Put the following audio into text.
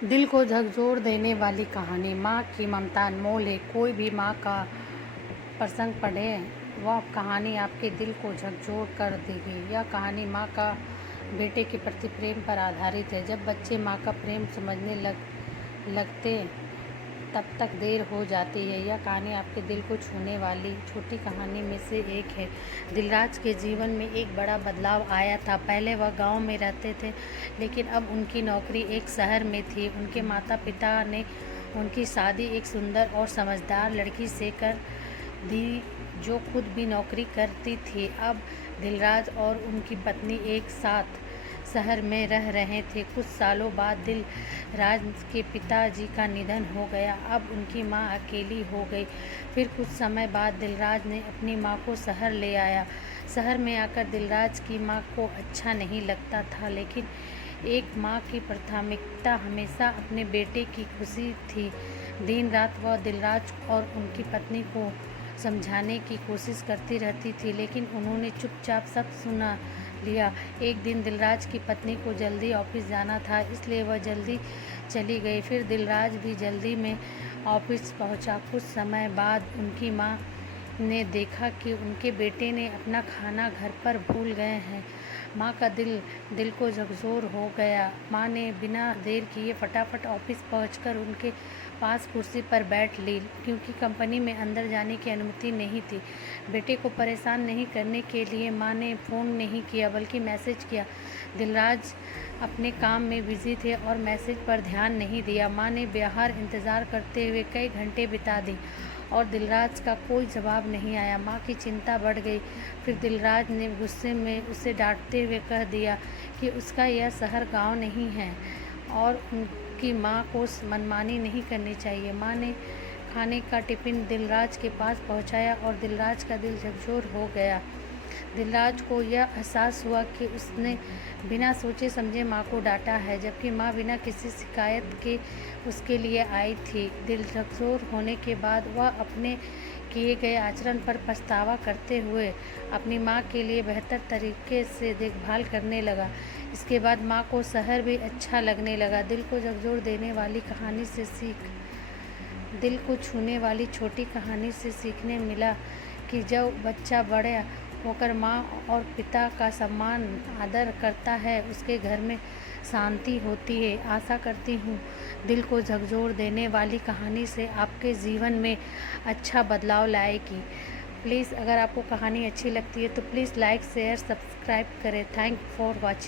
दिल को झकझोर देने वाली कहानी। माँ की ममता अनमोल है। कोई भी माँ का प्रसंग पढ़े वह कहानी आपके दिल को झकझोर कर देगी। यह कहानी माँ का बेटे के प्रति प्रेम पर आधारित है। जब बच्चे माँ का प्रेम समझने लगते तब तक देर हो जाती है। यह कहानी आपके दिल को छूने वाली छोटी कहानी में से एक है। दिलराज के जीवन में एक बड़ा बदलाव आया था। पहले वह गांव में रहते थे, लेकिन अब उनकी नौकरी एक शहर में थी। उनके माता पिता ने उनकी शादी एक सुंदर और समझदार लड़की से कर दी, जो खुद भी नौकरी करती थी। अब दिलराज और उनकी पत्नी एक साथ शहर में रह रहे थे। कुछ सालों बाद दिलराज के पिताजी का निधन हो गया। अब उनकी माँ अकेली हो गई। फिर कुछ समय बाद दिलराज ने अपनी माँ को शहर ले आया। शहर में आकर दिलराज की माँ को अच्छा नहीं लगता था, लेकिन एक माँ की प्राथमिकता हमेशा अपने बेटे की खुशी थी। दिन रात वह दिलराज और उनकी पत्नी को समझाने की कोशिश करती रहती थी, लेकिन उन्होंने चुपचाप सब सुना लिया। एक दिन दिलराज की पत्नी को जल्दी ऑफिस जाना था, इसलिए वह जल्दी चली गई। फिर दिलराज भी जल्दी में ऑफिस पहुंचा। कुछ समय बाद उनकी माँ ने देखा कि उनके बेटे ने अपना खाना घर पर भूल गए हैं। माँ का दिल को झकझोर हो गया। माँ ने बिना देर किए फटाफट ऑफिस पहुंचकर उनके पास कुर्सी पर बैठ ली, क्योंकि कंपनी में अंदर जाने की अनुमति नहीं थी। बेटे को परेशान नहीं करने के लिए माँ ने फ़ोन नहीं किया, बल्कि मैसेज किया। दिलराज अपने काम में बिजी थे और मैसेज पर ध्यान नहीं दिया। माँ ने बाहर इंतज़ार करते हुए कई घंटे बिता दी और दिलराज का कोई जवाब नहीं आया। माँ की चिंता बढ़ गई। फिर दिलराज ने गुस्से में उसे डांटते हुए कह दिया कि उसका यह शहर गांव नहीं है और उनकी माँ को मनमानी नहीं करनी चाहिए। माँ ने खाने का टिफ़िन दिलराज के पास पहुंचाया और दिलराज का दिल झकझोर हो गया। दिलराज को यह एहसास हुआ कि उसने बिना सोचे समझे माँ को डांटा है, जबकि माँ बिना किसी शिकायत के उसके लिए आई थी। दिल झकझोर होने के बाद वह अपने किए गए आचरण पर पछतावा करते हुए अपनी माँ के लिए बेहतर तरीके से देखभाल करने लगा। इसके बाद माँ को शहर भी अच्छा लगने लगा। दिल को झकझोर देने वाली कहानी से दिल को छूने वाली छोटी कहानी से सीखने मिला कि जब बच्चा बड़े होकर माँ और पिता का सम्मान आदर करता है, उसके घर में शांति होती है। आशा करती हूँ दिल को झकझोर देने वाली कहानी से आपके जीवन में अच्छा बदलाव लाएगी। प्लीज़ अगर आपको कहानी अच्छी लगती है तो प्लीज़ लाइक शेयर सब्सक्राइब करें। Thank for watching.